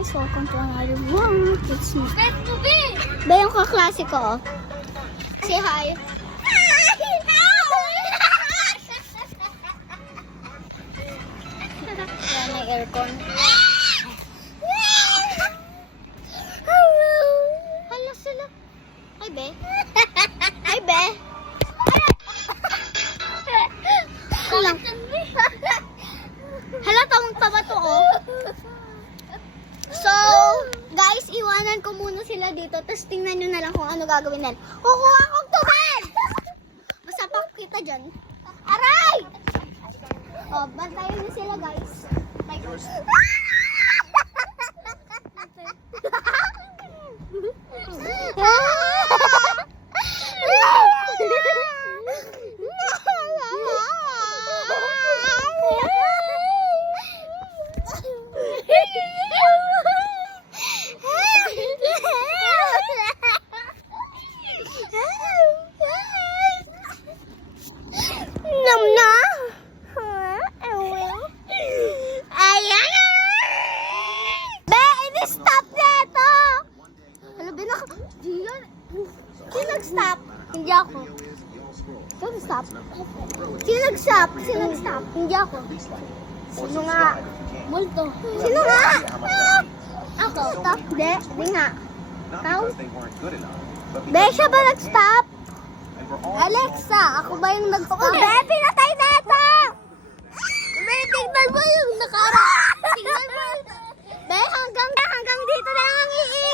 guys, welcome to another vlog. It's me. Ba yung kaklase ko? Say hi. Yan, may aircon. Hala sila. Hi, be. Hi, be. Hala. Hala, tawang-tawa to, oh. So, guys, iwanan ko muna sila dito. Tapos tingnan nyo na lang kung ano gagawin nila. Kukuha kong tubig! Masapak kita dyan. Aray! Oh, bantayan nyo sila, guys. Nom na. Ayan. Be, ini-stop neto. Hala, be, Sino nag-stop? Hindi ako. Sino nag-stop? Sino nag-stop? Sino nag-stop? Hindi ako. Sino nga? Multo. Sino nga? Ako. Stop? Hindi. Hindi nga. Ikaw? Be, siya ba nag-stop? Alexa, ako ba yung nag-stop? Be, pinatay neto! Be, tignan mo yung nakara. Tignan mo. Be, hanggang dito na lang ang iingat.